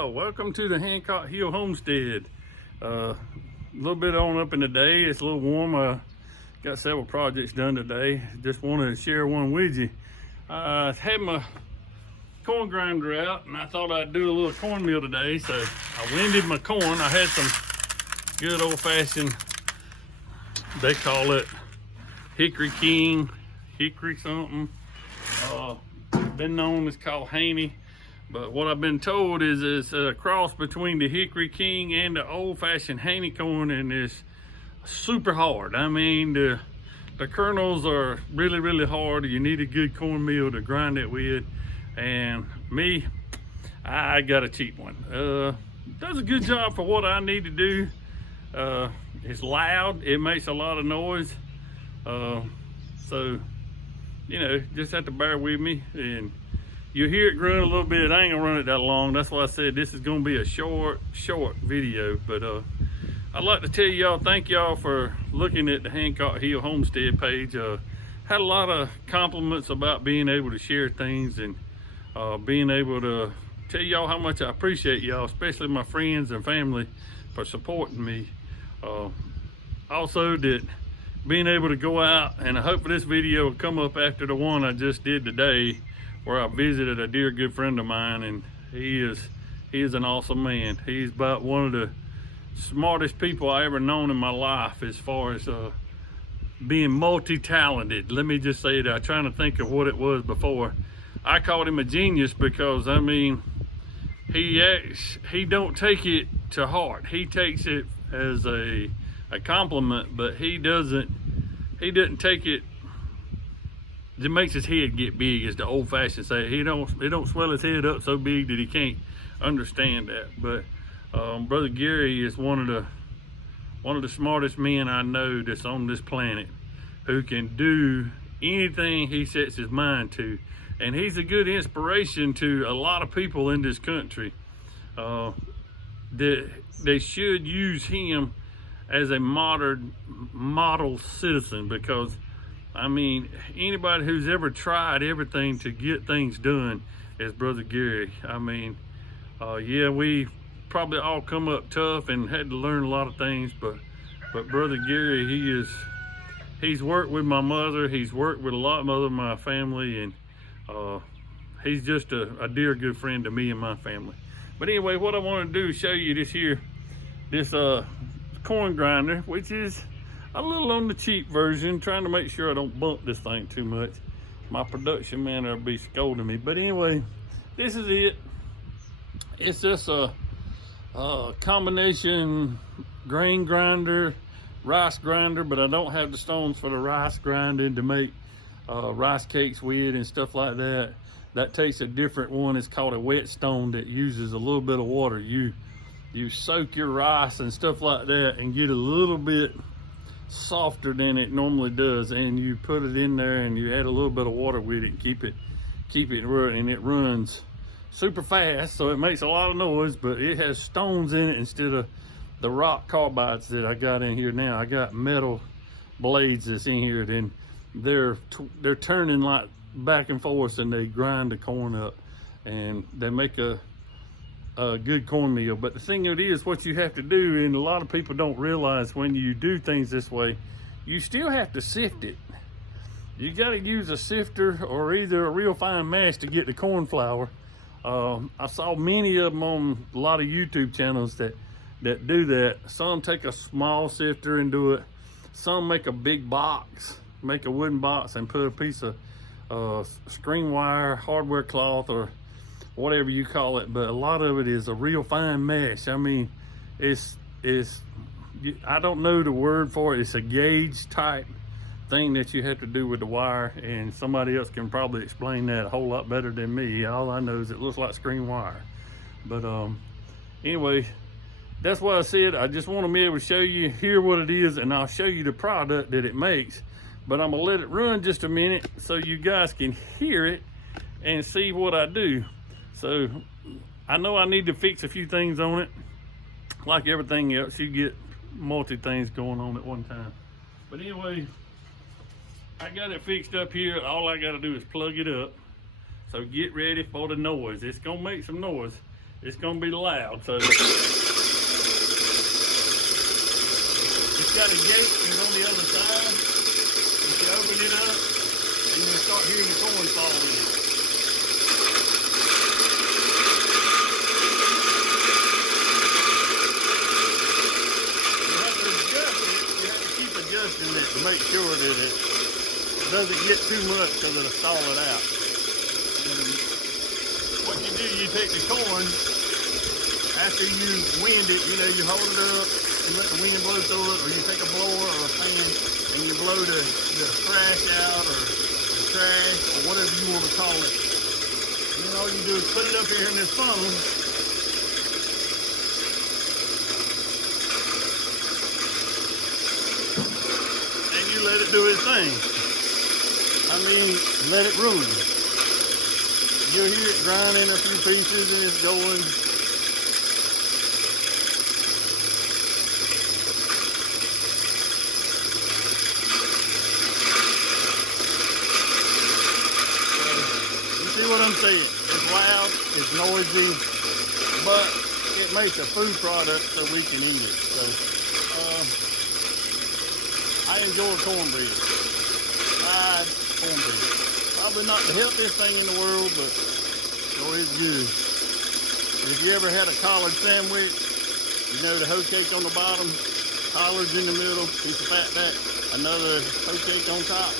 Well, welcome to the Hancock Hill Homestead. A little bit on up in the day. It's a little warm. Got several projects done today. Just wanted to share one with you. I had my corn grinder out and I thought I'd do a little cornmeal today. So I winded my corn. I had some good old-fashioned, they call it Hickory King, Hickory something. Been known as called Haney. But what I've been told is it's a cross between the Hickory King and the old-fashioned Haney corn, and it's super hard. I mean, the kernels are really hard. You need a good cornmeal to grind it with. And me, I got a cheap one. Does a good job for what I need to do. It's loud. It makes a lot of noise. So, you know, just have to bear with me. And you'll hear it grunt a little bit. I ain't gonna run it that long. That's why I said this is gonna be a short video. But I'd like to tell y'all, thank y'all for looking at the Hancock Hill Homestead page. Had a lot of compliments about being able to share things and being able to tell y'all how much I appreciate y'all, especially my friends and family, for supporting me. Also, that being able to go out, and I hope this video will come up after the one I just did today, where I visited a dear good friend of mine, and he is an awesome man. He's about one of the smartest people I ever known in my life, as far as being multi-talented. Let me just say that. I'm trying to think of what it was before. I called him a genius because, I mean, he don't take it to heart. He takes it as a compliment, but he doesn't take it. It makes his head get big, as the old-fashioned say. It don't swell his head up so big that he can't understand that. But Brother Gary is one of the smartest men I know that's on this planet, who can do anything he sets his mind to. And he's a good inspiration to a lot of people in this country. They should use him as a model citizen, because I mean, anybody who's ever tried everything to get things done is Brother Gary. I mean, yeah, we probably all come up tough and had to learn a lot of things, but Brother Gary, he's worked with my mother, he's worked with a lot of other my family, and he's just a dear good friend to me and my family. But anyway, what I want to do is show you this corn grinder, which is a little on the cheap version, trying to make sure I don't bump this thing too much. My production man will be scolding me. But anyway, this is it. It's just a combination grain grinder, rice grinder, but I don't have the stones for the rice grinding to make rice cakes with and stuff like that. That takes a different one. It's called a wet stone that uses a little bit of water. You soak your rice and stuff like that and get a little bit softer than it normally does, and you put it in there and you add a little bit of water with it, keep it running, and it runs super fast, so it makes a lot of noise, but it has stones in it instead of the rock carbides that I got in here now. I got metal blades that's in here, then they're turning like back and forth, and they grind the corn up and they make a good cornmeal. But the thing it is, what you have to do, and a lot of people don't realize, when you do things this way, you still have to sift it. You got to use a sifter or either a real fine mash to get the corn flour. I saw many of them on a lot of YouTube channels that do that. Some take a small sifter and do it. Some make a big box, make a wooden box, and put a piece of string wire, hardware cloth, or whatever you call it, but a lot of it is a real fine mesh. I mean, it's I don't know the word for it. It's a gauge type thing that you have to do with the wire, and somebody else can probably explain that a whole lot better than me. All I know is it looks like string wire. But anyway, that's why I said I just want to be able to show you here what it is, and I'll show you the product that it makes. But I'm gonna let it run just a minute so you guys can hear it and see what I do. So I know I need to fix a few things on it. Like everything else, you get multi things going on at one time. But anyway, I got it fixed up here. All I got to do is plug it up. So get ready for the noise. It's gonna make some noise. it's gonna be loud. So it's got a gate that's on the other side. If you open it up, you're gonna start hearing the corn fall in. Adjusting it to make sure that it doesn't get too much because it'll stall it out. And what you do, you take the corn, after you wind it, you know, you hold it up and let the wind blow through it, or you take a blower or a fan and you blow the trash out or the trash or whatever you want to call it. And then all you do is put it up here in this funnel. Let it do its thing. I mean, let it run. You'll hear it grinding a few pieces and it's going. So, you see what I'm saying? It's loud, it's noisy, but it makes a food product so we can eat it. So, I enjoy cornbread. Fried cornbread. Probably not the healthiest thing in the world, but sure is good. If you ever had a collard sandwich, you know the hoe cake on the bottom, collards in the middle, piece of fat back, another hoe cake on top.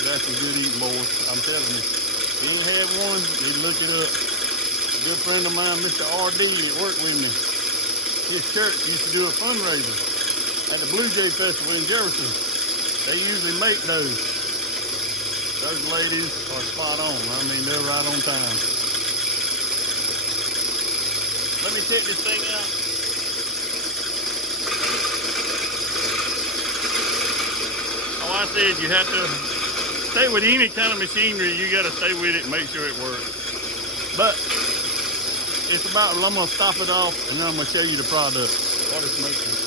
That's some good eating, boys. I'm telling you. If you ain't had one, you need to look it up. A good friend of mine, Mr. RD, that worked with me, his church used to do a fundraiser at the Blue Jay Festival in Jefferson. They usually make those. Those ladies are spot on. I mean, they're right on time. Let me check this thing out. Oh, I said you have to stay with any kind of machinery. You got to stay with it and make sure it works. But it's about, I'm going to stop it off and then I'm going to show you the product, what it's making.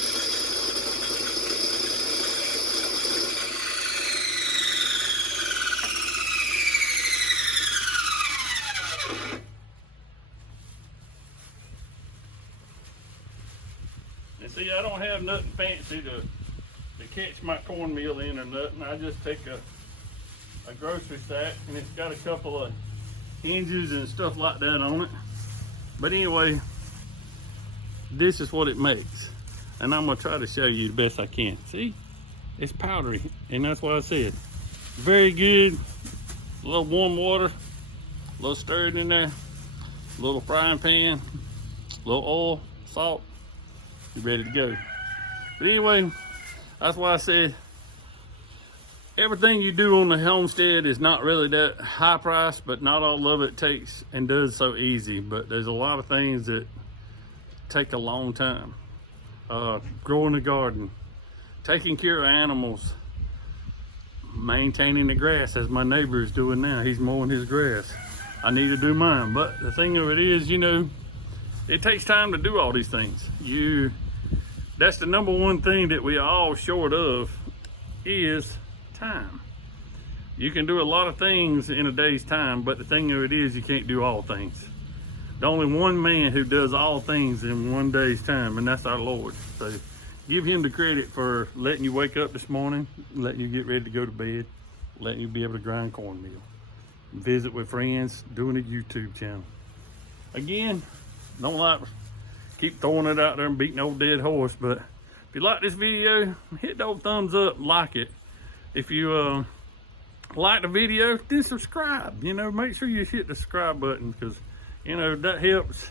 And see, I don't have nothing fancy to catch my cornmeal in or nothing. I just take a grocery sack and it's got a couple of hinges and stuff like that on it. But anyway, this is what it makes. And I'm gonna try to show you the best I can. See, it's powdery, and that's what I said. Very good. A little warm water, a little stirred in there, a little frying pan, a little oil, salt, you're ready to go. But anyway, that's why I said everything you do on the homestead is not really that high price, but not all of it takes and does so easy. But there's a lot of things that take a long time. Growing a garden, taking care of animals, maintaining the grass as my neighbor is doing now. He's mowing his grass. I need to do mine. But the thing of it is, you know, it takes time to do all these things. That's the number one thing that we are all short of is time. You can do a lot of things in a day's time, but the thing of it is you can't do all things. There's only one man who does all things in one day's time, and that's our Lord. So give him the credit for letting you wake up this morning, letting you get ready to go to bed, letting you be able to grind cornmeal, visit with friends, doing a YouTube channel. Again, don't like keep throwing it out there and beating old dead horse, but if you like this video, hit the old thumbs up, like it. If you like the video, then subscribe. You know, make sure you hit the subscribe button, because you know that helps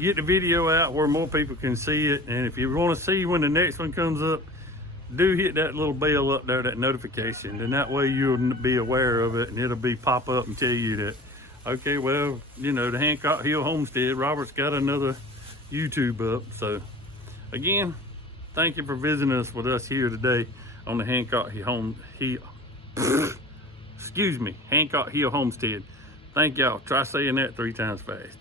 get the video out where more people can see it. And if you want to see when the next one comes up, do hit that little bell up there, that notification, and that way you'll be aware of it, and it'll be pop up and tell you that, okay, well, you know, the Hancock Hill Homestead, Robert's got another YouTube up. So again, thank you for visiting us with us here today on the Hancock Hill Hancock Hill Homestead. Thank y'all. Try saying that 3 times fast.